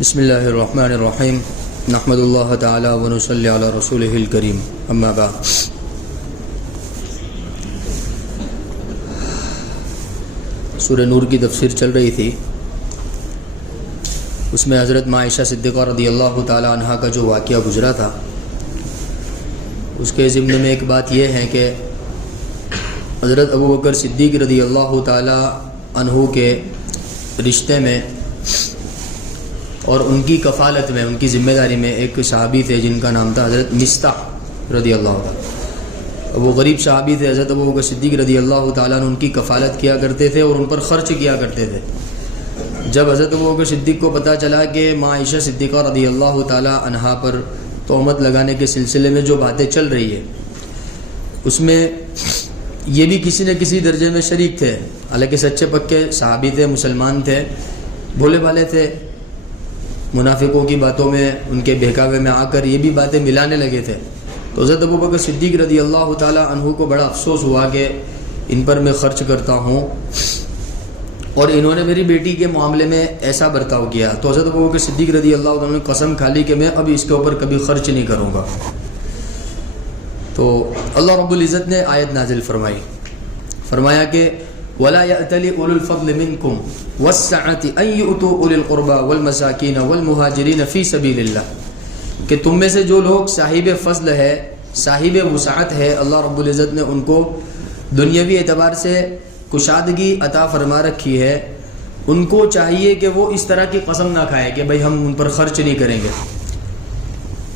بسم اللہ الرحمن الرحیم نحمد اللہ تعالی ونصلی علی رسولہ الکریم اما بعد۔ سورہ نور کی تفسیر چل رہی تھی، اس میں حضرت عائشہ صدیقہ رضی اللہ تعالی عنہا کا جو واقعہ گزرا تھا، اس کے ضمن میں ایک بات یہ ہے کہ حضرت ابو بکر صدیق رضی اللہ تعالی عنہ کے رشتے میں اور ان کی کفالت میں، ان کی ذمہ داری میں ایک صحابی تھے جن کا نام تھا حضرت مصطح رضی اللہ تعالیٰ۔ وہ غریب صحابی تھے، حضرت ابو بکر صدیق رضی اللہ تعالیٰ نے ان کی کفالت کیا کرتے تھے اور ان پر خرچ کیا کرتے تھے۔ جب حضرت ابو بکر صدیق کو پتہ چلا کہ عائشہ صدیقہ رضی اللہ تعالیٰ عنہا پر تہمت لگانے کے سلسلے میں جو باتیں چل رہی ہے، اس میں یہ بھی کسی نہ کسی درجے میں شریک تھے، حالانکہ سچے پکے صحابی تھے، مسلمان تھے، بھولے بھالے تھے، منافقوں کی باتوں میں، ان کے بہکاوے میں آ کر یہ بھی باتیں ملانے لگے تھے۔ تو حضرت ابو بکر صدیق رضی اللہ تعالیٰ عنہ کو بڑا افسوس ہوا کہ ان پر میں خرچ کرتا ہوں اور انہوں نے میری بیٹی کے معاملے میں ایسا برتاؤ کیا۔ تو حضرت ابو بکر صدیق رضی اللہ عنہ نے قسم کھا لی کہ میں اب اس کے اوپر کبھی خرچ نہیں کروں گا۔ تو اللہ رب العزت نے آیت نازل فرمایا کہ وَلَا يَأْتَلِ أُولُو الْفَضْلِ مِنْكُمْ وَالسَّعَةِ أَنْ يُؤْتُوا أُولِي الْقُرْبَى وَالْمَسَاكِينَ وَالْمُهَاجِرِينَ فِي سَبِيلِ اللَّهِ کہ تم میں سے جو لوگ صاحب فضل ہے، صاحب وسعت ہے، اللہ رب العزت نے ان کو دنیاوی اعتبار سے کشادگی عطا فرما رکھی ہے، ان کو چاہیے کہ وہ اس طرح کی قسم نہ کھائے کہ بھئی ہم ان پر خرچ نہیں کریں گے،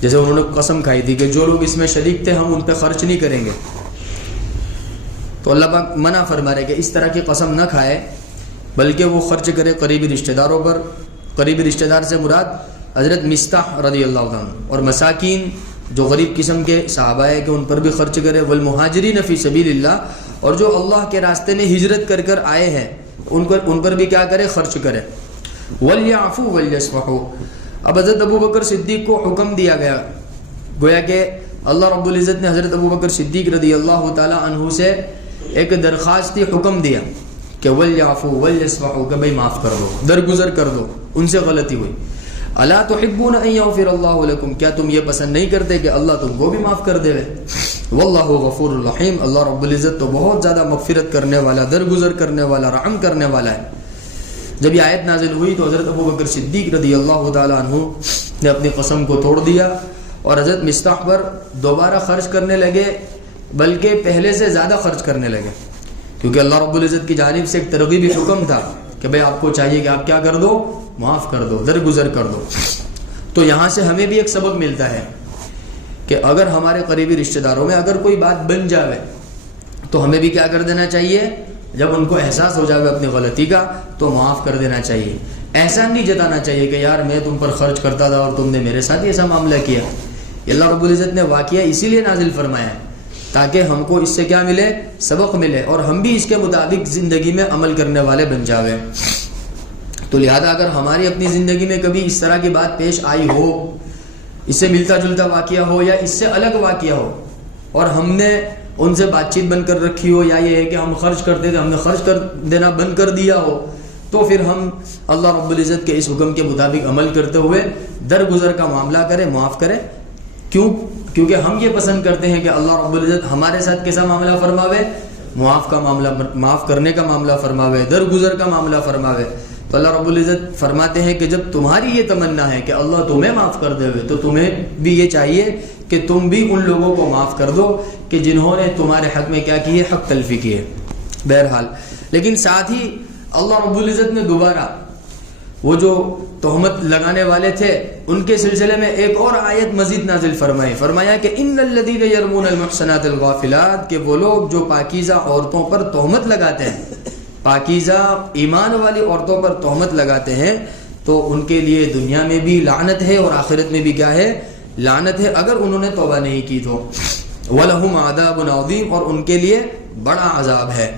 جیسے انہوں نے قسم کھائی تھی کہ جو لوگ اس میں شریک تھے ہم ان پہ خرچ نہیں کریں گے۔ تو اللہ پاک منع فرما رہے کہ اس طرح کی قسم نہ کھائے، بلکہ وہ خرچ کرے قریبی رشتہ داروں پر۔ قریبی رشتہ دار سے مراد حضرت مصطح رضی اللہ عنہ، اور مساکین جو غریب قسم کے صحابہ ہے کہ ان پر بھی خرچ کرے، والمہاجرین فی سبیل اللہ، اور جو اللہ کے راستے میں ہجرت کر آئے ہیں ان پر بھی کیا کرے، خرچ کرے۔ ولیعفوا ولیصفحوا، اب حضرت ابو بکر صدیق کو حکم دیا گیا، گویا کہ اللہ رب العزت نے حضرت ابو بکر صدیق رضی اللہ تعالی عنہ سے ایک درخواستی حکم دیا کہ ولیعفوا ولیصفحوا، کہ بھائی معاف کر دو، درگزر کر دو، ان سے غلطی ہوئی۔ الا تحبون ان یغفر اللہ لکم، کیا تم یہ پسند نہیں کرتے کہ اللہ تم کو بھی معاف کر دے؟ واللہ غفور الرحیم، اللہ رب العزت تو بہت زیادہ مغفرت کرنے والا، درگزر کرنے والا، رحم کرنے والا ہے۔ جب یہ آیت نازل ہوئی تو حضرت ابو بکر صدیق رضی اللہ تعالی عنہ نے اپنی قسم کو توڑ دیا اور حضرت مصطح پر دوبارہ خرچ کرنے لگے، بلکہ پہلے سے زیادہ خرچ کرنے لگے، کیونکہ اللہ رب العزت کی جانب سے ایک ترغیبی حکم تھا کہ بھئی آپ کو چاہیے کہ آپ کیا کر دو، معاف کر دو، درگزر کر دو۔ تو یہاں سے ہمیں بھی ایک سبق ملتا ہے کہ اگر ہمارے قریبی رشتہ داروں میں اگر کوئی بات بن جاوے تو ہمیں بھی کیا کر دینا چاہیے، جب ان کو احساس ہو جاوے اپنی غلطی کا تو معاف کر دینا چاہیے۔ احسان نہیں جتانا چاہیے کہ یار میں تم پر خرچ کرتا تھا اور تم نے میرے ساتھ ایسا معاملہ کیا۔ اللہ رب العزت نے واقعہ اسی لیے نازل فرمایا ہے تاکہ ہم کو اس سے کیا ملے، سبق ملے، اور ہم بھی اس کے مطابق زندگی میں عمل کرنے والے بن جاویں۔ تو لہذا اگر ہماری اپنی زندگی میں کبھی اس طرح کی بات پیش آئی ہو، اس سے ملتا جلتا واقعہ ہو یا اس سے الگ واقعہ ہو، اور ہم نے ان سے بات چیت بن کر رکھی ہو، یا یہ ہے کہ ہم خرچ کرتے تھے ہم نے خرچ کر دینا بند کر دیا ہو، تو پھر ہم اللہ رب العزت کے اس حکم کے مطابق عمل کرتے ہوئے درگزر کا معاملہ کریں، معاف کریں۔ کیونکہ ہم یہ پسند کرتے ہیں کہ اللہ رب العزت ہمارے ساتھ کیسا معاملہ فرماوے، معاف کرنے کا معاملہ فرماوے، درگزر کا معاملہ فرماوے۔ تو اللہ رب العزت فرماتے ہیں کہ جب تمہاری یہ تمنا ہے کہ اللہ تمہیں معاف کر دے تو تمہیں بھی یہ چاہیے کہ تم بھی ان لوگوں کو معاف کر دو کہ جنہوں نے تمہارے حق میں کیا کی ہے، حق تلفی کی ہے۔ بہرحال لیکن ساتھ ہی اللہ رب العزت نے دوبارہ وہ جو تہمت لگانے والے تھے ان کے سلسلے میں ایک اور آیت مزید نازل فرمایا کہ ان الذین یرمون المحصنات الغافلات، کہ وہ لوگ جو پاکیزہ عورتوں پر تہمت لگاتے ہیں، پاکیزہ ایمان والی عورتوں پر تہمت لگاتے ہیں، تو ان کے لیے دنیا میں بھی لعنت ہے اور آخرت میں بھی کیا ہے، لعنت ہے، اگر انہوں نے توبہ نہیں کی تو۔ وَلَهُمْ عَذَابٌ عَظِيمٌ، اور ان کے لیے بڑا عذاب ہے۔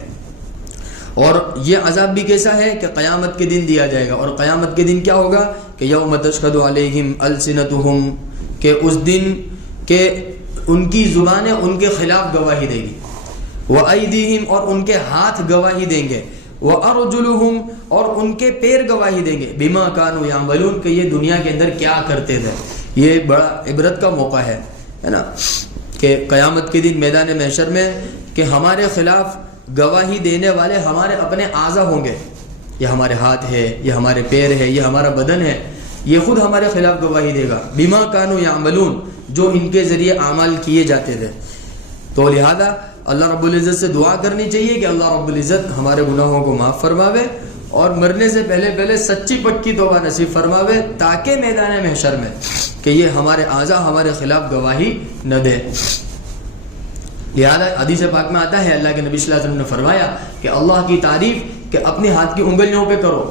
اور یہ عذاب بھی کیسا ہے کہ قیامت کے دن دیا جائے گا، اور قیامت کے دن کیا ہوگا کہ یوم تشہد علیہم السنتہم، کہ اس دن کہ ان کی زبانیں ان کے خلاف گواہی دے گی، وَأَيْدِيهِمْ، اور ان کے ہاتھ گواہی دیں گے، وَأَرْجُلُهُمْ اور ان کے پیر گواہی دیں گے بِمَا كَانُوا يَعْمَلُونَ کہ یہ دنیا کے اندر کیا کرتے تھے. یہ بڑا عبرت کا موقع ہے نا کہ قیامت کے دن میدان محشر میں کہ ہمارے خلاف گواہی دینے والے ہمارے اپنے اعضا ہوں گے. یہ ہمارے ہاتھ ہے، یہ ہمارے پیر ہے، یہ ہمارا بدن ہے، یہ خود ہمارے خلاف گواہی دے گا. بِمَا كَانُوا يَعْمَلُونَ جو ان کے ذریعے اعمال کیے جاتے تھے. تو لہذا اللہ رب العزت سے دعا کرنی چاہیے کہ اللہ رب العزت ہمارے گناہوں کو معاف فرماوے اور مرنے سے پہلے سچی پکی توبہ نصیب فرماوے تاکہ میدان محشر میں کہ یہ ہمارے اعضا ہمارے خلاف گواہی نہ دے. لہذا حدیث پاک میں آتا ہے اللہ کے نبی صلی اللہ علیہ وسلم نے فرمایا کہ اللہ کی تعریف کہ اپنے ہاتھ کی انگلیوں پہ کرو.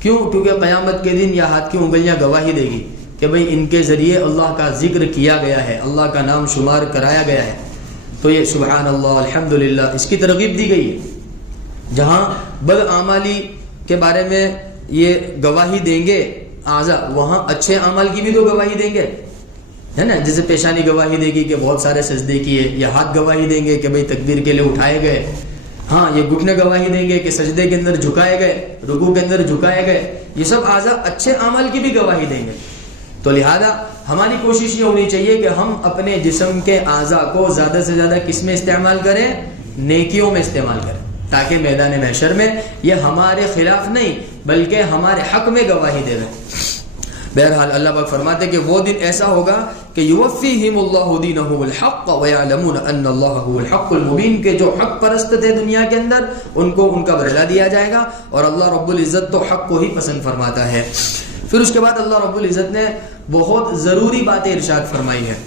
کیوں؟ کیونکہ قیامت کے دن یہ ہاتھ کی انگلیاں گواہی دے گی کہ بھئی ان کے ذریعے اللہ کا ذکر کیا گیا ہے، اللہ کا نام شمار کرایا گیا ہے. تو یہ سبحان اللہ الحمدللہ اس کی ترغیب دی گئی ہے. جہاں بدعمالی کے بارے میں یہ گواہی دیں گے اعضا، وہاں اچھے اعمال کی بھی تو گواہی دیں گے، ہے نا. جیسے پیشانی گواہی دے گی کہ بہت سارے سجدے کیے، یا ہاتھ گواہی دیں گے کہ بھئی تکبیر کے لیے اٹھائے گئے. ہاں یہ گھٹنے گواہی دیں گے کہ سجدے کے اندر جھکائے گئے، رکوع کے اندر جھکائے گئے. یہ سب اعضا اچھے اعمال کی بھی گواہی دیں گے. تو لہذا ہماری کوشش یہ ہونی چاہیے کہ ہم اپنے جسم کے اعضا کو زیادہ سے زیادہ کس میں استعمال کریں؟ نیکیوں میں استعمال کریں، تاکہ میدان محشر میں یہ ہمارے خلاف نہیں بلکہ ہمارے حق میں گواہی دے گئے. بہرحال اللہ پاک فرماتے کہ وہ دن ایسا ہوگا کہ یوفیہم اللہ دینہم الحق ویعلمون ان اللہ هو الحق المبین کہ جو حق پرست تھے دنیا کے اندر ان کو ان کا بدلہ دیا جائے گا، اور اللہ رب العزت تو حق کو ہی پسند فرماتا ہے. پھر اس کے بعد اللہ رب العزت نے بہت ضروری باتیں ارشاد فرمائی ہیں.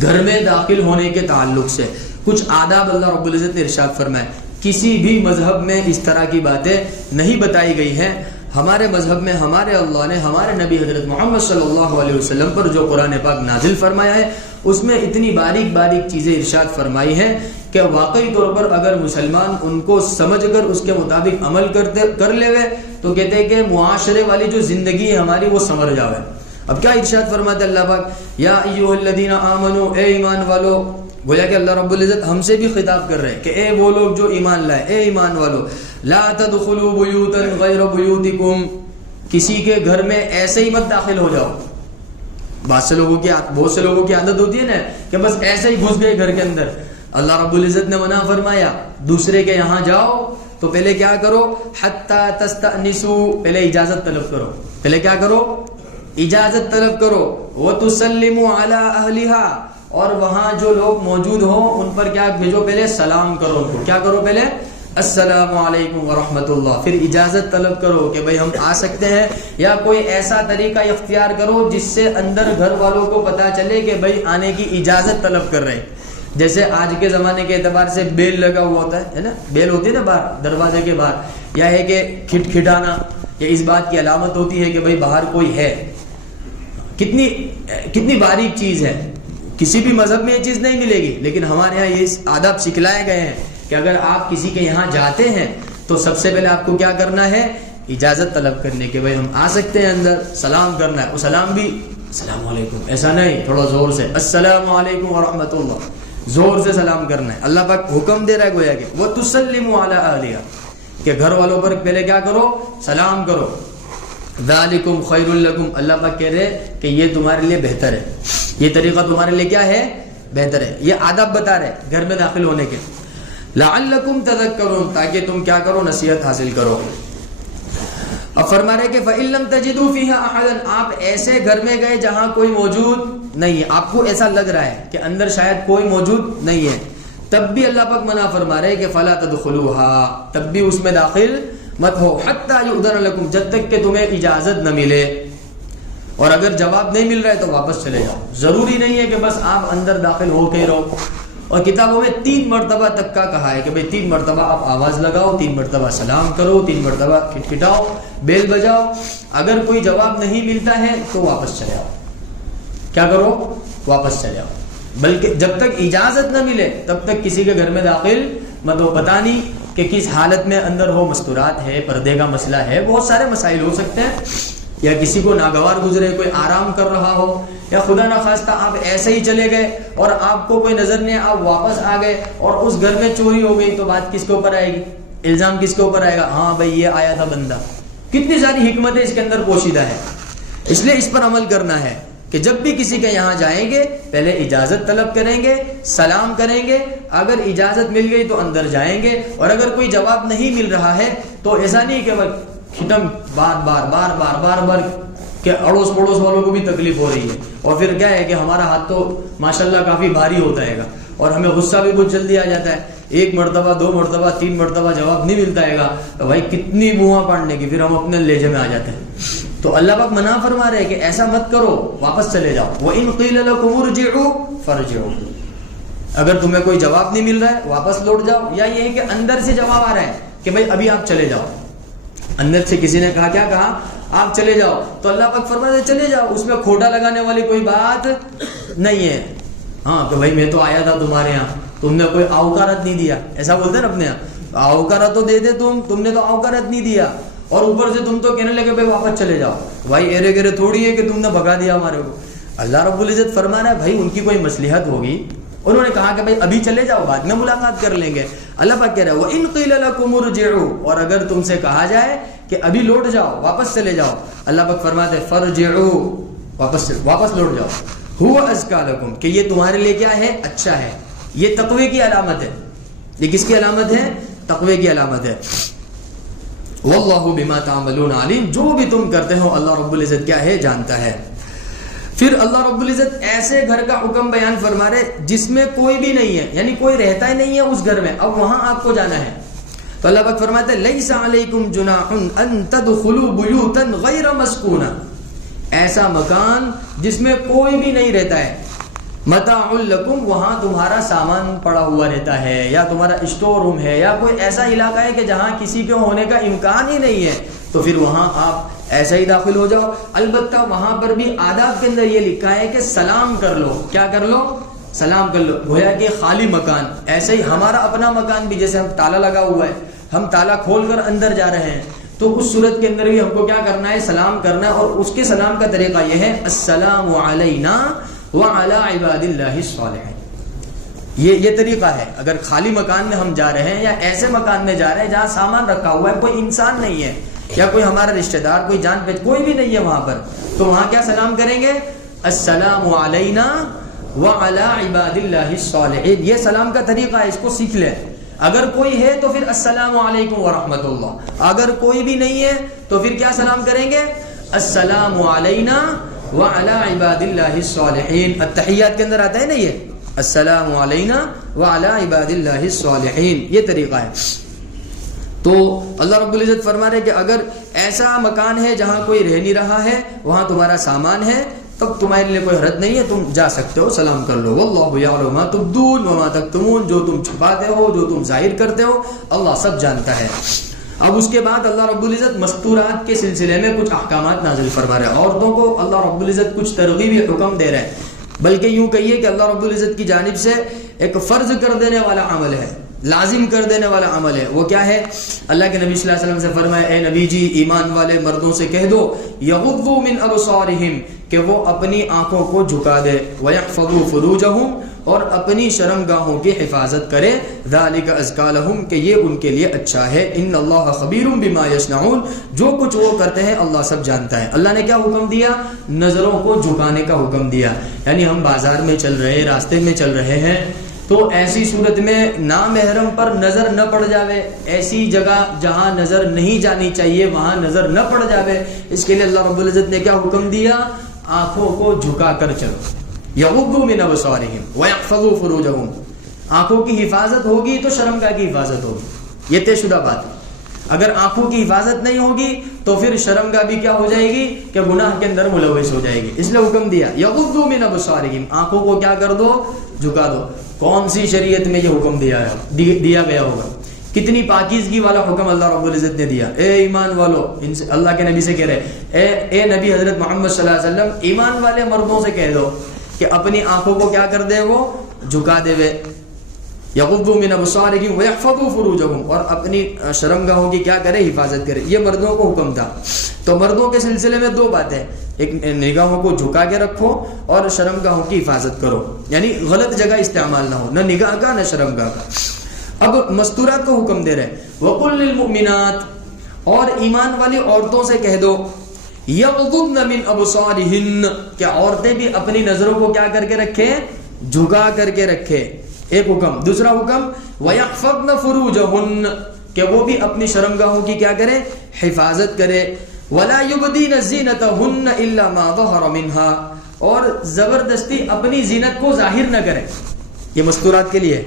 گھر میں داخل ہونے کے تعلق سے کچھ آداب اللہ رب العزت نے ارشاد فرمائے. کسی بھی مذہب میں اس طرح کی باتیں نہیں بتائی گئی ہیں. ہمارے مذہب میں ہمارے اللہ نے ہمارے نبی حضرت محمد صلی اللہ علیہ وسلم پر جو قرآن پاک نازل فرمایا ہے اس میں اتنی باریک باریک چیزیں ارشاد فرمائی ہیں کہ واقعی طور پر اگر مسلمان ان کو سمجھ کر اس کے مطابق عمل کر لے گئے تو کہتے ہیں کہ معاشرے والی جو زندگی ہے ہماری وہ سنور جاوے. اب کیا ارشاد فرماتے اللہ پاک؟ یا ایھا الذین آمنو اے ایمان والو. گویا کہ اللہ رب العزت ہم سے بھی خطاب کر رہے ہیں کہ اے وہ لوگ جو ایمان لائے، اے ایمان والو، لا تدخلوا بیوتا غیر بیوتکم، کسی کے گھر میں ایسے ہی مت داخل ہو جاؤ. بہت سے لوگوں کی عادت ہوتی ہے نا کہ بس ایسے ہی گھس گئے گھر کے اندر. اللہ رب العزت نے منع فرمایا دوسرے کے یہاں جاؤ تو پہلے کیا کرو؟ حتی تستأنسوا، پہلے اجازت طلب کرو. پہلے کیا کرو؟ اجازت طلب کرو. وتسلموا علی اہلھا، اور وہاں جو لوگ موجود ہوں ان پر کیا بھیجو؟ پہلے سلام کرو. ان کو کیا کرو؟ پہلے السلام علیکم ورحمۃ اللہ. پھر اجازت طلب کرو کہ بھئی ہم آ سکتے ہیں، یا کوئی ایسا طریقہ اختیار کرو جس سے اندر گھر والوں کو پتہ چلے کہ بھئی آنے کی اجازت طلب کر رہے ہیں. جیسے آج کے زمانے کے اعتبار سے بیل لگا ہوا ہوتا ہے نا، بیل ہوتی ہے نا باہر دروازے کے باہر، یا ہے کہ کھٹکھٹانا، یہ اس بات کی علامت ہوتی ہے کہ بھئی باہر کوئی ہے. کتنی باریک چیز ہے. کسی بھی مذہب میں یہ چیز نہیں ملے گی، لیکن ہمارے یہاں یہ آداب سکھلائے گئے ہیں کہ اگر آپ کسی کے یہاں جاتے ہیں تو سب سے پہلے آپ کو کیا کرنا ہے؟ اجازت طلب کرنے کے بھائی ہم آ سکتے ہیں اندر. سلام کرنا ہے، وہ سلام بھی السلام علیکم ایسا نہیں، تھوڑا زور سے السلام علیکم ورحمۃ اللہ، زور سے سلام کرنا ہے. اللہ پاک حکم دے رہا ہے گویا کہ وہ تسلموا علی اہلھا، کہ گھر والوں پر پہلے کیا کرو؟ سلام کرو. ذالکم خیر لکم، اللہ پاک کہہ رہے کہ یہ تمہارے لیے بہتر ہے، یہ طریقہ تمہارے لیے کیا ہے؟ بہتر ہے. یہ آداب بتا رہے گھر میں داخل ہونے کے. لعلکم تذکرون، تاکہ تم کیا کرو؟ نصیحت حاصل کرو. اب فرما رہے کہ فإن لم تجدوا فیہا احدا، آپ ایسے گھر میں گئے جہاں کوئی موجود نہیں ہے، آپ کو ایسا لگ رہا ہے کہ اندر شاید کوئی موجود نہیں ہے، تب بھی اللہ پاک منع فرما رہے کہ فلا تدخلوها، تب بھی اس میں داخل مت ہو، حتی یؤذن لکم، جب تک کہ تمہیں اجازت نہ ملے. اور اگر جواب نہیں مل رہا ہے تو واپس چلے جاؤ. ضروری نہیں ہے کہ بس آپ اندر داخل ہو کے رہو. اور کتابوں میں 3 مرتبہ تک کا کہا ہے کہ بھئی 3 مرتبہ آپ آواز لگاؤ، 3 مرتبہ سلام کرو، 3 مرتبہ کھٹکھٹاؤ، بیل بجاؤ. اگر کوئی جواب نہیں ملتا ہے تو واپس چلے آؤ. کیا کرو؟ واپس چلے آؤ. بلکہ جب تک اجازت نہ ملے تب تک کسی کے گھر میں داخل مت ہو. پتہ نہیں کہ کس حالت میں اندر ہو، مستورات ہے، پردے کا مسئلہ ہے، بہت سارے مسائل ہو سکتے ہیں، یا کسی کو ناگوار گزرے، کوئی آرام کر رہا ہو، یا خدا نخواستہ آپ ایسے ہی چلے گئے اور آپ کو کوئی نظر نہیں، آپ واپس آ گئے اور اس گھر میں چوری ہو گئی تو بات کس کے اوپر آئے گی؟ الزام کس کے اوپر آئے گا؟ ہاں بھائی یہ آیا تھا بندہ. کتنی ساری حکمتیں اس کے اندر پوشیدہ ہے. اس لیے اس پر عمل کرنا ہے کہ جب بھی کسی کے یہاں جائیں گے پہلے اجازت طلب کریں گے, سلام کریں گے, اگر اجازت مل گئی تو اندر جائیں گے, اور اگر کوئی جواب نہیں مل رہا ہے تو ایسا نہیں کہ ختم بار بار بار بار بار بار کہ اڑوس پڑوس والوں کو بھی تکلیف ہو رہی ہے, اور پھر کیا ہے کہ ہمارا ہاتھ تو ماشاءاللہ کافی بھاری ہوتا ہے گا اور ہمیں غصہ بھی بہت جلدی آ جاتا ہے. 1 مرتبہ 2 مرتبہ 3 مرتبہ جواب نہیں ملتا ہے گا تو بھائی کتنی منہ پڑنے کی, پھر ہم اپنے لہجے میں آ جاتے ہیں. تو اللہ پاک منع فرما رہے کہ ایسا مت کرو, واپس چلے جاؤ. وَإِن قِيلَ لَكُمُ ارْجِعُوا فَارْجِعُوا, اگر تمہیں کوئی جواب نہیں مل رہا ہے واپس لوٹ جاؤ. یا یہ ہے کہ اندر سے جواب آ رہا ہے کہ بھائی ابھی آپ چلے جاؤ, اندر سے کسی نے کہا, کیا کہا, آپ چلے جاؤ, تو اللہ پاک فرماتے ہیں چلے جاؤ, اس میں کھوٹا لگانے والی کوئی بات نہیں ہے. ہاں کہ بھائی میں تو آیا تھا تمہارے یہاں, تم نے کوئی آوکارت نہیں دیا, ایسا بولتے ہیں نا اپنے یہاں, آوکارت تو دے دے تم نے تو آوکارت نہیں دیا, اور اوپر سے تم تو کہنے لگے بھائی واپس چلے جاؤ. بھائی ایرے گرے تھوڑی ہے کہ تم نے بھگا دیا ہمارے کو. اللہ رب العزت فرما رہا ہے بھائی ان کی کوئی مصلحت ہوگی, انہوں نے کہا کہ بھائی ابھی چلے جاؤ, بعد میں ملاقات کر لیں گے. اللہ پاک کہہ رہا ہے وَإِن قِيلَ لَكُمُ ارْجِعُوا, اور اگر تم سے کہا جائے کہ ابھی لوٹ جاؤ, واپس چلے جاؤ, اللہ پاک فرماتے ہیں فَارْجِعُوا, واپس لوٹ جاؤ. هُوَ أَزْكَىٰ لَكُمْ, کہ یہ تمہارے لیے کیا ہے, اچھا ہے. یہ تقوی کی علامت ہے. یہ کس کی علامت ہے؟ تقوی کی علامت ہے. وَاللَّهُ بِمَا تَعْمَلُونَ عَلِيمٌ, جو بھی تم کرتے ہو اللہ رب العزت کیا ہے, جانتا ہے. پھر اللہ رب العزت ایسے گھر کا حکم بیان فرما رہے جس میں کوئی بھی نہیں ہے, یعنی کوئی رہتا ہی نہیں ہے اس گھر میں, اب وہاں آپ کو جانا ہے. تو اللہ پاک فرماتے ہیں لَيْسَ عَلَيْكُمْ جُنَاحٌ أَن تَدْخُلُوا بُيُوتًا غَيْرَ مَسْكُونَةٍ, ایسا مکان جس میں کوئی بھی نہیں رہتا ہے. متاع لکم, وہاں تمہارا سامان پڑا ہوا رہتا ہے, یا تمہارا اسٹور روم ہے, یا کوئی ایسا علاقہ ہے کہ جہاں کسی کے ہونے کا امکان ہی نہیں ہے, تو پھر وہاں آپ ایسا ہی داخل ہو جاؤ. البتہ وہاں پر بھی آداب کے اندر یہ لکھا ہے کہ سلام کر لو. کیا کر لو؟ سلام کر لو. گویا کہ خالی مکان, ایسے ہی ہمارا اپنا مکان بھی, جیسے ہم تالا لگا ہوا ہے, ہم تالا کھول کر اندر جا رہے ہیں, تو اس صورت کے اندر بھی ہم کو کیا کرنا ہے, سلام کرنا ہے. اور اس کے سلام کا طریقہ یہ ہے السلام علینا وعلی عباد اللہ الصالحین. یہ طریقہ ہے. اگر خالی مکان میں ہم جا رہے ہیں یا ایسے مکان میں جا رہے ہیں جہاں سامان رکھا ہوا ہے, کوئی انسان نہیں ہے یا کوئی ہمارا رشتہ دار, کوئی جان پہچان کوئی بھی نہیں ہے وہاں پر, تو وہاں کیا سلام کریں گے, السلام علینا وعلی عباد اللہ الصالحین. یہ سلام کا طریقہ ہے, اس کو سیکھ لیں. اگر کوئی ہے تو پھر السلام علیکم ورحمۃ اللہ, اگر کوئی بھی نہیں ہے تو پھر کیا سلام کریں گے, السلام علینا وعلی عباد اللہ الصالحین. التحیات کے اندر آتا ہے نا یہ, السلام علینا وعلی عباد اللہ الصالحین, یہ طریقہ ہے. تو اللہ رب العزت فرما رہے کہ اگر ایسا مکان ہے جہاں کوئی رہ نہیں رہا ہے, وہاں تمہارا سامان ہے, تب تمہارے لیے کوئی حرج نہیں ہے, تم جا سکتے ہو, سلام کر لو. واللہ یعلم ما تبدون وما تکتمون, جو تم چھپاتے ہو, جو تم ظاہر کرتے ہو, اللہ سب جانتا ہے. اب اس کے بعد اللہ رب العزت مستورات کے سلسلے میں کچھ احکامات نازل فرما رہے ہیں. عورتوں کو اللہ رب العزت کچھ ترغیبی حکم دے رہے ہیں, بلکہ یوں کہیے کہ اللہ رب العزت کی جانب سے ایک فرض کر دینے والا عمل ہے, لازم کر دینے والا عمل ہے. وہ کیا ہے؟ اللہ کے نبی صلی اللہ علیہ وسلم سے فرمایا, اے نبی جی ایمان والے مردوں سے کہہ دو یغضوا من ابصارہم, کہ وہ اپنی آنکھوں کو جھکا دے, ویحفظوا فروجہم, اور اپنی شرمگاہوں کی حفاظت کرے, ذالک ازکیٰ لہم, کہ یہ ان کے لیے اچھا ہے, ان اللہ خبیر بما یصنعون, جو کچھ وہ کرتے ہیں اللہ سب جانتا ہے. اللہ نے کیا حکم دیا؟ نظروں کو جھکانے کا حکم دیا. یعنی ہم بازار میں چل رہے ہیں, راستے میں چل رہے ہیں, تو ایسی صورت میں نامحرم پر نظر نہ پڑ جاوے, ایسی جگہ جہاں نظر نہیں جانی چاہیے وہاں نظر نہ پڑ جاوے, اس کے لیے اللہ رب العزت نے کیا حکم دیا؟ آنکھوں کو جھکا کر چلو. یغضوا من ابصارہم ویحفظوا فروجہم, آنکھوں کی حفاظت ہوگی تو شرمگاہ کی حفاظت ہوگی, یہ طے شدہ بات ہے. اگر آنکھوں کی حفاظت نہیں ہوگی تو پھر شرمگاہ بھی کیا ہو جائے گی کہ گناہ کے اندر ملوث ہو جائے گی. اس لیے حکم دیا یغضوا من ابصارہم, آنکھوں کو کیا کر دو؟ جھکا دو. کون سی شریعت میں یہ حکم دیا گیا ہوگا؟ کتنی پاکیزگی والا حکم اللہ رب العزت نے دیا. اے ایمان والو, ان سے اللہ کے نبی سے کہہ رہے, اے نبی حضرت محمد صلی اللہ علیہ وسلم, ایمان والے مردوں سے کہہ دو کہ اپنی آنکھوں کو کیا کر دے, وہ جھکا دے وے. یغضوا من ابصارہم ویحفظوا فروجہم, اور اپنی شرمگاہوں کی کیا کرے؟ حفاظت کرے. یہ مردوں کو حکم تھا. تو مردوں کے سلسلے میں دو باتیں, ایک نگاہوں کو جھکا کے رکھو اور شرمگاہوں کی حفاظت کرو, یعنی غلط جگہ استعمال نہ ہو, نہ نگاہ کا نہ شرمگاہ کا. اب مستورات کو حکم دے رہے وَقُلْ لِلْمُؤْمِنَاتِ اور ایمان والی عورتوں سے کہہ دو یغضضن من ابصارہن کہ عورتیں بھی اپنی نظروں کو کیا کر کے رکھیں جھکا کر کے رکھے. ایک حکم. دوسرا حکم وَيَحْفَظْنَ فُرُوجَهُنَّ کہ وہ بھی اپنی شرمگاہوں کی کیا کرے حفاظت کرے. وَلَا يُبْدِينَ زِينَتَهُنَّ إِلَّا مَا ظَهَرَ مِنْهَا اور زبردستی اپنی زینت کو ظاہر نہ کرے. یہ مستورات کے لیے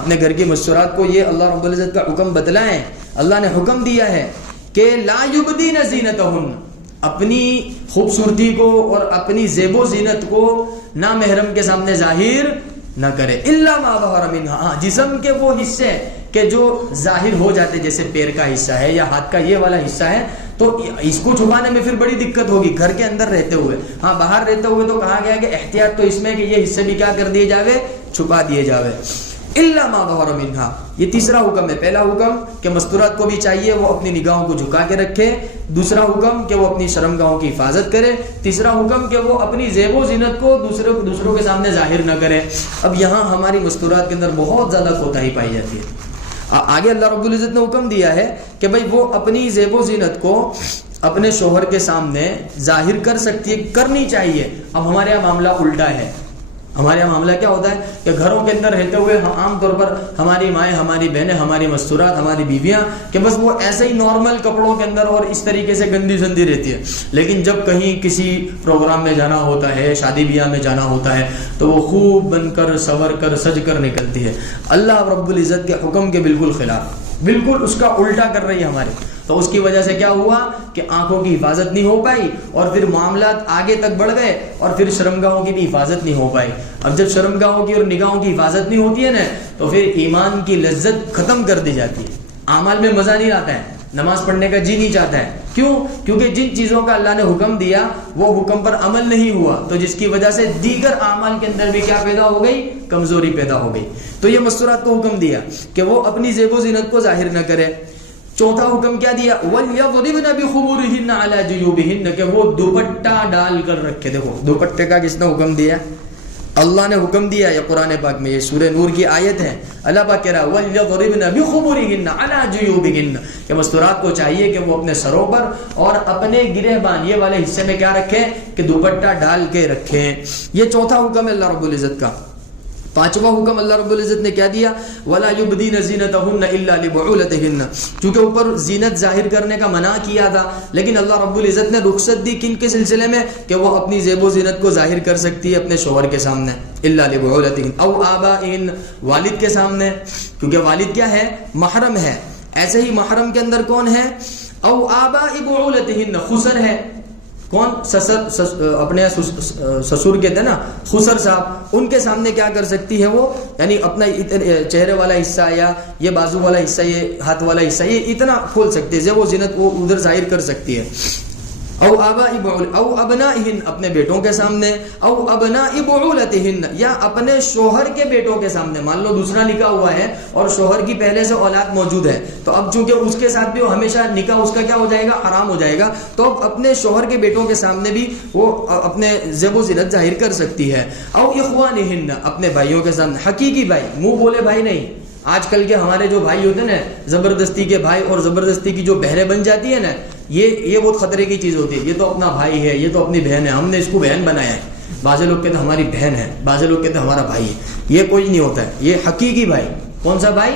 اپنے گھر کی مستورات کو یہ اللہ رب العزت کا حکم بتلائیں. اللہ نے حکم دیا ہے کہ لا یبدین زینتہن اپنی خوبصورتی کو اور اپنی زیب و زینت کو نامحرم کے سامنے ظاہر نہ کرے. الا ما ظہر منها جسم کے وہ حصے کہ جو ظاہر ہو جاتے جیسے پیر کا حصہ ہے یا ہاتھ کا یہ والا حصہ ہے تو اس کو چھپانے میں پھر بڑی دقت ہوگی گھر کے اندر رہتے ہوئے. ہاں باہر رہتے ہوئے تو کہا گیا کہ احتیاط تو اس میں کہ یہ حصے بھی کیا کر دیے جاوے چھپا دیے جاوے. الا ما ظہر منها یہ تیسرا حکم ہے. پہلا حکم کہ مستورات کو بھی چاہیے وہ اپنی نگاہوں کو جھکا کے رکھے. دوسرا حکم کہ وہ اپنی شرمگاہوں کی حفاظت کرے. تیسرا حکم کہ وہ اپنی زیب و زینت کو دوسروں کے سامنے ظاہر نہ کرے. اب یہاں ہماری مستورات کے اندر بہت زیادہ کوتاہی پائی جاتی ہے. آگے اللہ رب العزت نے حکم دیا ہے کہ بھائی وہ اپنی زیب و زینت کو اپنے شوہر کے سامنے ظاہر کر سکتی ہے کرنی چاہیے. اب ہمارے یہاں معاملہ الٹا ہے. ہمارے یہاں معاملہ کیا ہوتا ہے کہ گھروں کے اندر رہتے ہوئے عام طور پر ہماری مائیں ہماری بہنیں ہماری مستورات ہماری بیویاں کہ بس وہ ایسے ہی نارمل کپڑوں کے اندر اور اس طریقے سے گندی زندی رہتی ہے. لیکن جب کہیں کسی پروگرام میں جانا ہوتا ہے شادی بیاہ میں جانا ہوتا ہے تو وہ خوب بن کر سور کر سج کر نکلتی ہے. اللہ رب العزت کے حکم کے بالکل خلاف بالکل اس کا الٹا کر رہی ہے ہمارے. تو اس کی وجہ سے کیا ہوا کہ آنکھوں کی حفاظت نہیں ہو پائی اور پھر معاملات آگے تک بڑھ گئے اور پھر شرمگاہوں کی بھی حفاظت نہیں ہو پائی. اب جب شرمگاہوں کی اور نگاہوں کی حفاظت نہیں ہوتی ہے نا تو پھر ایمان کی لذت ختم کر دی جاتی ہے. اعمال میں مزہ نہیں آتا ہے. نماز پڑھنے کا جی نہیں چاہتا ہے. کیوں؟ کیونکہ جن چیزوں کا اللہ نے حکم دیا وہ حکم پر عمل نہیں ہوا تو جس کی وجہ سے دیگر اعمال کے اندر بھی کیا پیدا ہو گئی کمزوری پیدا ہو گئی. تو یہ مستورات کو حکم دیا کہ وہ اپنی زیب و زینت کو ظاہر نہ کرے. چوتھا حکم کیا دیا وَلْيَضْرِبْنَ بِخُمُرِهِنَّ عَلَى جُيُوبِهِنَّ کہ وہ دوپٹہ ڈال کر رکھے. دیکھو دوپٹے کا کس نے حکم دیا اللہ نے حکم دیا. یہ قرآن پاک میں یہ سورہ نور کی آیت ہے. اللہ پاک کہہ رہا وَلْيَضْرِبْنَ بِخُمُرِهِنَّ عَلَى جُيُوبِهِنَّ کہ مستورات کو چاہیے کہ وہ اپنے سروں پر اور اپنے گریبان یہ والے حصے میں کیا رکھیں کہ دوپٹہ ڈال کے رکھیں. یہ چوتھا حکم ہے اللہ رب العزت کا. پانچواں حکم اللہ رب العزت نے کیا دیا وَلَا يُبْدِينَ زِينَتَهُنَّ إِلَّا لِبُعُولَتِهِنَّ چونکہ اوپر زینت ظاہر کرنے کا منع کیا تھا لیکن اللہ رب العزت نے رخصت دی کن کے سلسلے میں کہ وہ اپنی زیب و زینت کو ظاہر کر سکتی ہے اپنے شوہر کے سامنے. إِلَّا لِبُعُولَتِهِنَّ أَوْ آبَائِهِنَّ والد کے سامنے کیونکہ والد کیا ہے محرم ہے. ایسے ہی محرم کے اندر کون ہے أَوْ آبَاءِ بُعُولَتِهِنَّ خسر ہے. کون اپنے سسر کہتے ہیں نا خسر صاحب ان کے سامنے کیا کر سکتی ہے وہ یعنی اپنا چہرے والا حصہ یا یہ بازو والا حصہ یہ ہاتھ والا حصہ یہ اتنا کھول سکتی ہے وہ زینت وہ ادھر ظاہر کر سکتی ہے. او ابنائہن اپنے بیٹوں کے سامنے او ابناء بعولتہن یا اپنے شوہر کے بیٹوں کے سامنے. مان لو دوسرا نکاح ہوا ہے اور شوہر کی پہلے سے اولاد موجود ہے تو اب چونکہ اس کے ساتھ بھی وہ ہمیشہ نکاح اس کا کیا ہو جائے گا حرام ہو جائے گا تو اب اپنے شوہر کے بیٹوں کے سامنے بھی وہ اپنے زیب و زینت ظاہر کر سکتی ہے. او اخوانہن اپنے بھائیوں کے سامنے حقیقی بھائی منہ بولے بھائی نہیں. آج کل کے ہمارے جو بھائی ہوتے ہیں نا زبردستی کے بھائی اور زبردستی کی جو بہنیں بن جاتی ہے نا یہ بہت خطرے کی چیز ہوتی ہے. یہ تو اپنا بھائی ہے یہ تو اپنی بہن ہے ہم نے اس کو بہن بنایا ہے. بعض لوگ کہتے ہیں ہماری بہن ہے بعض لوگ کہتے ہیں ہمارا بھائی ہے. یہ کوئی نہیں ہوتا ہے. یہ حقیقی بھائی. کون سا بھائی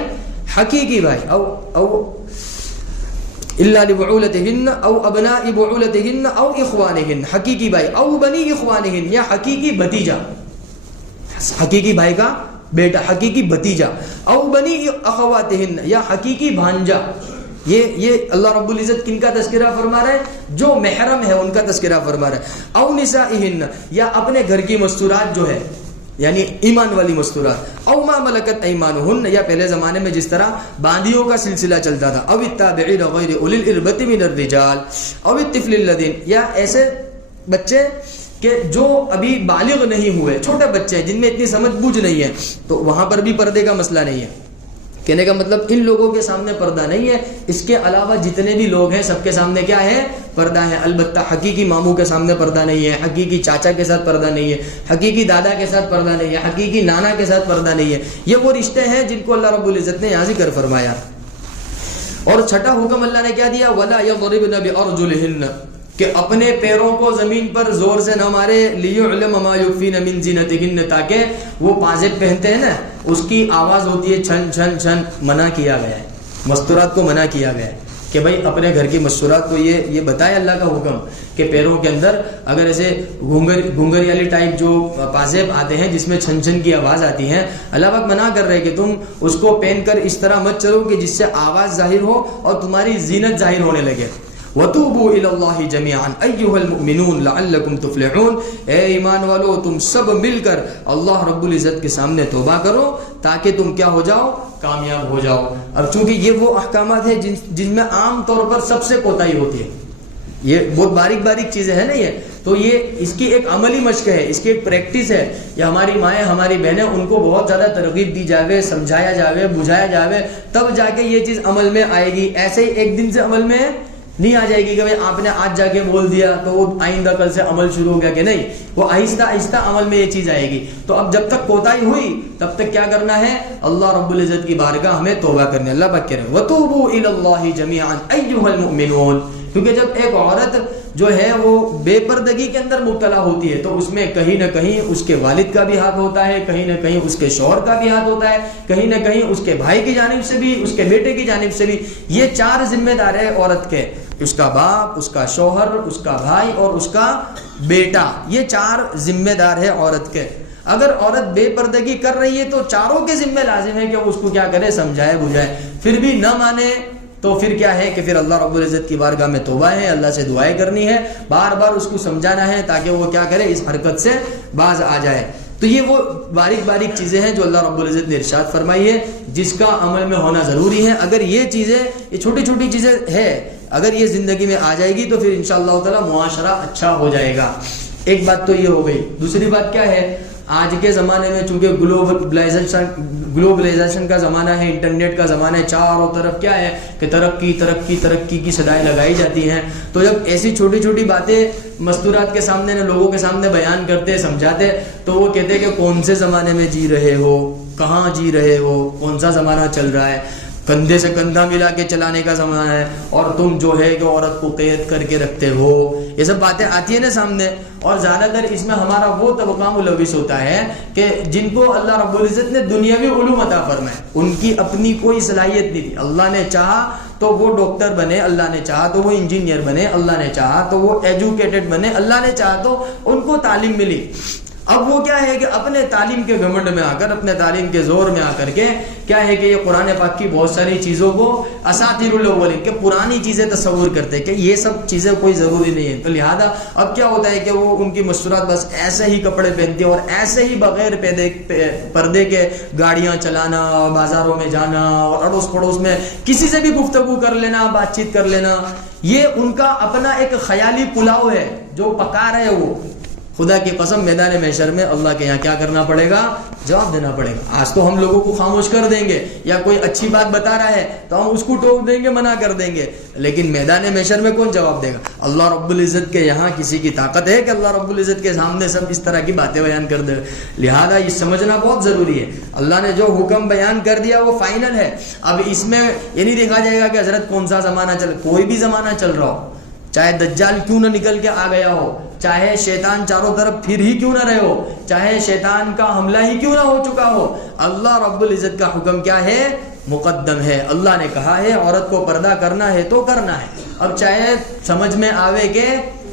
حقیقی بھائی. او الا لبعولتهن او ابناء بعولتهن او اخوانهن حقیقی بھائی او بنی اخوانهن یا حقیقی بھتیجا حقیقی بھائی کا بیٹا حقیقی بھتیجا. او بنی اخواتہن یا حقیقی بھانجا. یہ اللہ رب العزت کن کا تذکرہ فرما رہا ہے جو محرم ہے ان کا تذکرہ فرما رہا ہے. او نسائہن یا اپنے گھر کی مستورات جو ہے یعنی ایمان والی مستورات. او ما ملکت ایمانہن یا پہلے زمانے میں جس طرح باندیوں کا سلسلہ چلتا تھا. او التابعین غیر اولی الاربۃ من الرجال او الطفل الذین یا ایسے بچے کہ جو ابھی بالغ نہیں ہوئے چھوٹے بچے ہیں جن میں اتنی سمجھ بوجھ نہیں ہے تو وہاں پر بھی پردے کا مسئلہ نہیں ہے کہنے کا مطلب ان لوگوں کے سامنے پردہ نہیں ہے، اس کے علاوہ جتنے بھی لوگ ہیں سب کے سامنے کیا ہے؟ پردہ ہے. البتہ حقیقی ماموں کے سامنے پردہ نہیں ہے، حقیقی چاچا کے ساتھ پردہ نہیں ہے، حقیقی دادا کے ساتھ پردہ نہیں ہے، حقیقی نانا کے ساتھ پردہ نہیں ہے. یہ وہ رشتے ہیں جن کو اللہ رب العزت نے یہاں ذکر فرمایا. اور چھٹا حکم اللہ نے کیا دیا؟ وَلَا يَضْرِبْنَ بِأَرْجُلِهِنَّ، کہ اپنے پیروں کو زمین پر زور سے نہ مارے. لِيُعْلَمَ مَا يُخْفِينَ مِنْ زِينَتِهِنَّ، تاکہ وہ پازیب پہنتے ہیں نا اس کی آواز ہوتی ہے چھن چھن چھن. منع کیا گیا ہے، مستورات کو منع کیا گیا ہے کہ بھائی اپنے گھر کی مستورات کو یہ بتائے اللہ کا حکم کہ پیروں کے اندر اگر ایسے گھنگری والی ٹائپ جو پازیب آتے ہیں جس میں چھن چھن کی آواز آتی ہے، اللہ پاک منع کر رہے کہ تم اس کو پہن کر اس طرح مت چلو کہ جس سے آواز ظاہر ہو اور تمہاری زینت ظاہر ہونے لگے. وَتُوبُوا إِلَى اللَّهِ جَمِيعًا أَيُّهَا الْمُؤْمِنُونَ لَعَلَّكُمْ تُفْلِحُونَ، اے ایمان والو تم سب مل کر اللہ رب العزت کے سامنے توبہ کرو تاکہ تم کیا ہو جاؤ؟ کامیاب ہو جاؤ. اب چونکہ یہ وہ احکامات ہیں جن میں عام طور پر سب سے کوتاہی ہوتی ہے، یہ بہت باریک باریک چیزیں ہیں نا یہ، تو یہ اس کی ایک عملی مشق ہے، اس کی ایک پریکٹس ہے. یہ ہماری مائیں ہماری بہنیں ان کو بہت زیادہ ترغیب دی جاوے، سمجھایا جاوے، بجھایا جاوے، تب جا کے یہ چیز عمل میں آئے گی. ایسے ہی ایک دن سے عمل میں نہیں آ جائے گی کہ آپ نے آج جا کے بول دیا تو وہ آئندہ کل سے عمل شروع ہو گیا، کہ نہیں، وہ آہستہ آہستہ عمل میں یہ چیز آئے گی. تو اب جب تک کوتاہی ہوئی تب تک کیا کرنا ہے؟ اللہ رب العزت کی بارگاہ ہمیں توبہ کرنی ہے. اللہ پاک کہہ رہے ہیں وَتُوبُوا إِلَى اللَّهِ جَمِيعًا أَيُّهَا الْمُؤْمِنُونَ، کیونکہ جب ایک عورت جو ہے وہ بے پردگی کے اندر مبتلا ہوتی ہے تو اس میں کہیں نہ کہیں اس کے والد کا بھی ہاتھ ہوتا ہے، کہیں نہ کہیں اس کے شوہر کا بھی ہاتھ ہوتا ہے، کہیں نہ کہیں اس کے بھائی کی جانب سے بھی، اس کے بیٹے کی جانب سے بھی. یہ چار ذمہ دار ہے عورت کے، اس کا باپ، اس کا شوہر، اس کا بھائی اور اس کا بیٹا. یہ چار ذمہ دار ہے عورت کے. اگر عورت بے پردگی کر رہی ہے تو چاروں کے ذمہ لازم ہے کہ وہ اس کو کیا کرے؟ سمجھائے بجھائے. پھر بھی نہ مانے تو پھر کیا ہے کہ پھر اللہ رب العزت کی بارگاہ میں توبہ ہے، اللہ سے دعائیں کرنی ہے، بار بار اس کو سمجھانا ہے تاکہ وہ کیا کرے؟ اس حرکت سے باز آ جائے. تو یہ وہ باریک باریک چیزیں ہیں جو اللہ رب العزت نے ارشاد فرمائی ہے جس کا عمل میں ہونا ضروری ہے. اگر یہ چیزیں، یہ چھوٹی چھوٹی چیزیں ہے، اگر یہ زندگی میں آ جائے گی تو پھر انشاءاللہ تعالی معاشرہ اچھا ہو جائے گا. ایک بات تو یہ ہو گئی. دوسری بات کیا ہے؟ آج کے زمانے میں چونکہ گلوبلائزیشن کا زمانہ ہے، انٹرنیٹ کا زمانہ ہے، چاروں طرف کیا ہے کہ ترقی ترقی ترقی کی صدائیں لگائی جاتی ہیں. تو جب ایسی چھوٹی چھوٹی باتیں مستورات کے سامنے لوگوں کے سامنے بیان کرتے، سمجھاتے، تو وہ کہتے کہ کون سے زمانے میں جی رہے ہو، کہاں جی رہے ہو، کون سا زمانہ چل رہا ہے، کندھے سے کندھا ملا کے چلانے کا زمانہ ہے اور تم جو ہے کہ عورت کو قید کر کے رکھتے ہو. یہ سب باتیں آتی ہیں نا سامنے، اور زیادہ تر اس میں ہمارا وہ طبقہ ملوث ہوتا ہے کہ جن کو اللہ رب العزت نے دنیاوی علوم عطا فرمائے، ان کی اپنی کوئی صلاحیت نہیں تھی. اللہ نے چاہا تو وہ ڈاکٹر بنے، اللہ نے چاہا تو وہ انجینئر بنے، اللہ نے چاہا تو وہ ایجوکیٹڈ بنے، اللہ نے چاہا تو ان کو تعلیم ملی. اب وہ کیا ہے کہ اپنے تعلیم کے گھمنڈ میں آ کر، اپنے تعلیم کے زور میں آ کر کے کیا ہے کہ یہ قرآن پاک کی بہت ساری چیزوں کو اساطیر الاولین کہ پرانی چیزیں تصور کرتے ہیں کہ یہ سب چیزیں کوئی ضروری نہیں ہے. تو لہذا اب کیا ہوتا ہے کہ وہ ان کی مستورات بس ایسے ہی کپڑے پہنتی ہیں اور ایسے ہی بغیر پردے کے گاڑیاں چلانا، بازاروں میں جانا اور اڑوس پڑوس میں کسی سے بھی گفتگو کر لینا، بات چیت کر لینا، یہ ان کا اپنا ایک خیالی پلاؤ ہے جو پکا رہے. وہ خدا کی قسم میدان محشر میں اللہ کے یہاں کیا کرنا پڑے گا؟ جواب دینا پڑے گا. آج تو ہم لوگوں کو خاموش کر دیں گے، یا کوئی اچھی بات بتا رہا ہے تو ہم اس کو ٹوک دیں گے، منع کر دیں گے، لیکن میدان محشر میں کون جواب دے گا؟ اللہ رب العزت کے یہاں کسی کی طاقت ہے کہ اللہ رب العزت کے سامنے سب اس طرح کی باتیں بیان کر دے؟ لہذا یہ سمجھنا بہت ضروری ہے. اللہ نے جو حکم بیان کر دیا وہ فائنل ہے. اب اس میں یہ نہیں دیکھا جائے گا کہ حضرت کون سا زمانہ چل، کوئی بھی زمانہ چل رہا ہو، چاہے دجال کیوں نہ نکل کے آ گیا ہو، چاہے شیطان چاروں طرف پھر ہی کیوں نہ رہے ہو، چاہے شیطان کا حملہ ہی کیوں نہ ہو چکا ہو، اللہ رب العزت کا حکم کیا ہے؟ مقدم ہے. اللہ نے کہا ہے عورت کو پردہ کرنا ہے تو کرنا ہے. اب چاہے سمجھ میں آوے کہ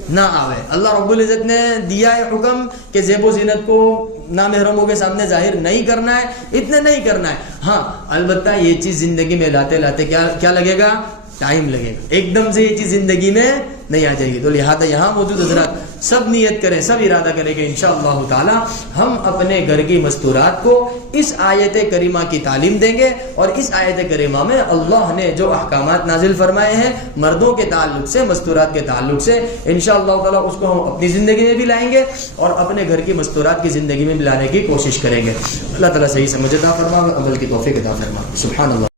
نہ آوے، اللہ رب العزت نے دیا ہے حکم کہ زیب و زینت کو نامحرموں کے سامنے ظاہر نہیں کرنا ہے، اتنے نہیں کرنا ہے. ہاں البتہ یہ چیز زندگی میں لاتے لاتے کیا لگے گا؟ ٹائم لگے گا. ایک دم سے یہ چیز زندگی میں نہیں آ جائے گی. تو لہٰذا یہاں موجود حضرات سب نیت کریں، سب ارادہ کریں کہ انشاءاللہ تعالی ہم اپنے گھر کی مستورات کو اس آیت کریمہ کی تعلیم دیں گے، اور اس آیت کریمہ میں اللہ نے جو احکامات نازل فرمائے ہیں مردوں کے تعلق سے، مستورات کے تعلق سے، انشاءاللہ تعالی اس کو ہم اپنی زندگی میں بھی لائیں گے اور اپنے گھر کی مستورات کی زندگی میں بھی لانے کی کوشش کریں گے۔ اللہ تعالیٰ صحیح سمجھ عطا فرما، عمل کی توفیق عطا فرما۔ سبحان اللہ۔